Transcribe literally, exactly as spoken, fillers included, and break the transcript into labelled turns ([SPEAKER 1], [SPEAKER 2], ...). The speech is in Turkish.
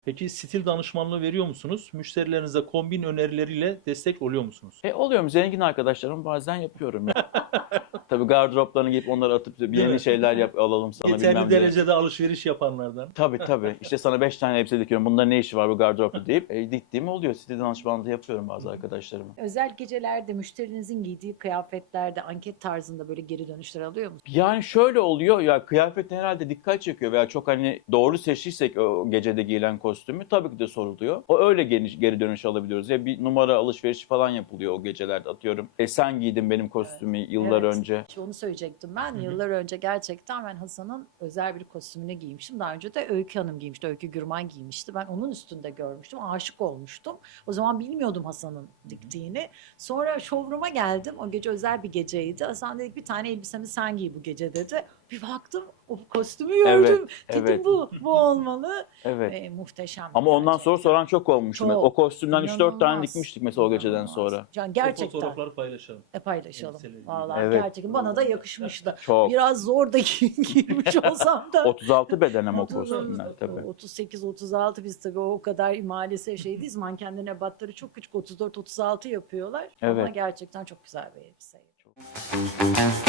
[SPEAKER 1] Peki stil danışmanlığı veriyor musunuz? Müşterilerinize kombin önerileriyle destek oluyor musunuz?
[SPEAKER 2] E oluyorum. Zengin arkadaşlarım bazen yapıyorum ya. Tabii gardıroplarını giyip onları atıp bir
[SPEAKER 1] Değil
[SPEAKER 2] yeni
[SPEAKER 1] mi?
[SPEAKER 2] şeyler yap alalım sana
[SPEAKER 1] Yeterli
[SPEAKER 2] bilmem ne.
[SPEAKER 1] derecede alışveriş yapanlardan.
[SPEAKER 2] Tabii tabii. İşte sana beş tane elbise dikiyorum. Bunların ne işi var bu gardıropta deyip e, diktiğim oluyor. Stil danışmanlığı yapıyorum bazı arkadaşlarıma.
[SPEAKER 3] Özel gecelerde müşterinizin giydiği kıyafetlerde anket tarzında böyle geri dönüşler alıyor musunuz?
[SPEAKER 2] Yani şöyle oluyor ya, kıyafet herhalde dikkat çekiyor veya çok hani doğru seçtiysek o gecede giyilen kostümü tabii ki de soruluyor. O öyle geri, geri dönüş alabiliyoruz. Ya bir numara alışverişi falan yapılıyor o gecelerde, atıyorum. E sen giydin benim kostümü yıllar
[SPEAKER 3] Evet.
[SPEAKER 2] önce.
[SPEAKER 3] İşte onu söyleyecektim ben.
[SPEAKER 1] Hı hı.
[SPEAKER 3] Yıllar önce gerçekten ben Hasan'ın özel bir kostümünü giymiştim. Daha önce de Öykü Hanım giymişti. Öykü Gürman giymişti. Ben onun üstünde görmüştüm. Aşık olmuştum. O zaman bilmiyordum Hasan'ın diktiğini. Sonra showroom'a geldim. O gece özel bir geceydi. Hasan dedi bir tane elbisemi sen giy bu gece dedi. Bir baktım o kostümü gördüm. Dedim
[SPEAKER 2] evet.
[SPEAKER 3] bu, bu olmalı.
[SPEAKER 2] Evet.
[SPEAKER 3] Ve muhteşem.
[SPEAKER 2] Ama ondan sonra
[SPEAKER 3] gerçekten.
[SPEAKER 2] soran çok olmuştu.
[SPEAKER 3] Çok.
[SPEAKER 2] O kostümden üç dört tane
[SPEAKER 3] İnanılmaz.
[SPEAKER 2] dikmiştik mesela o geceden
[SPEAKER 3] İnanılmaz.
[SPEAKER 2] sonra.
[SPEAKER 3] Yani
[SPEAKER 1] O
[SPEAKER 3] gerçekten.
[SPEAKER 1] fotoğrafları paylaşalım.
[SPEAKER 3] E paylaşalım.
[SPEAKER 1] Elbiseleri
[SPEAKER 3] Vallahi
[SPEAKER 2] Evet.
[SPEAKER 3] gerçekten bana da yakışmıştı.
[SPEAKER 2] Çok.
[SPEAKER 3] Biraz zor da giymiş olsam da.
[SPEAKER 2] otuz altı beden ama o
[SPEAKER 3] otuz,
[SPEAKER 2] kostümler tabii.
[SPEAKER 3] otuz sekiz otuz altı biz tabii o kadar maalesef şey değiliz. Mankenlerin ebatları çok küçük, otuz dört otuz altı yapıyorlar. Ama
[SPEAKER 2] Evet.
[SPEAKER 3] gerçekten çok güzel bir elbise.
[SPEAKER 2] Çok.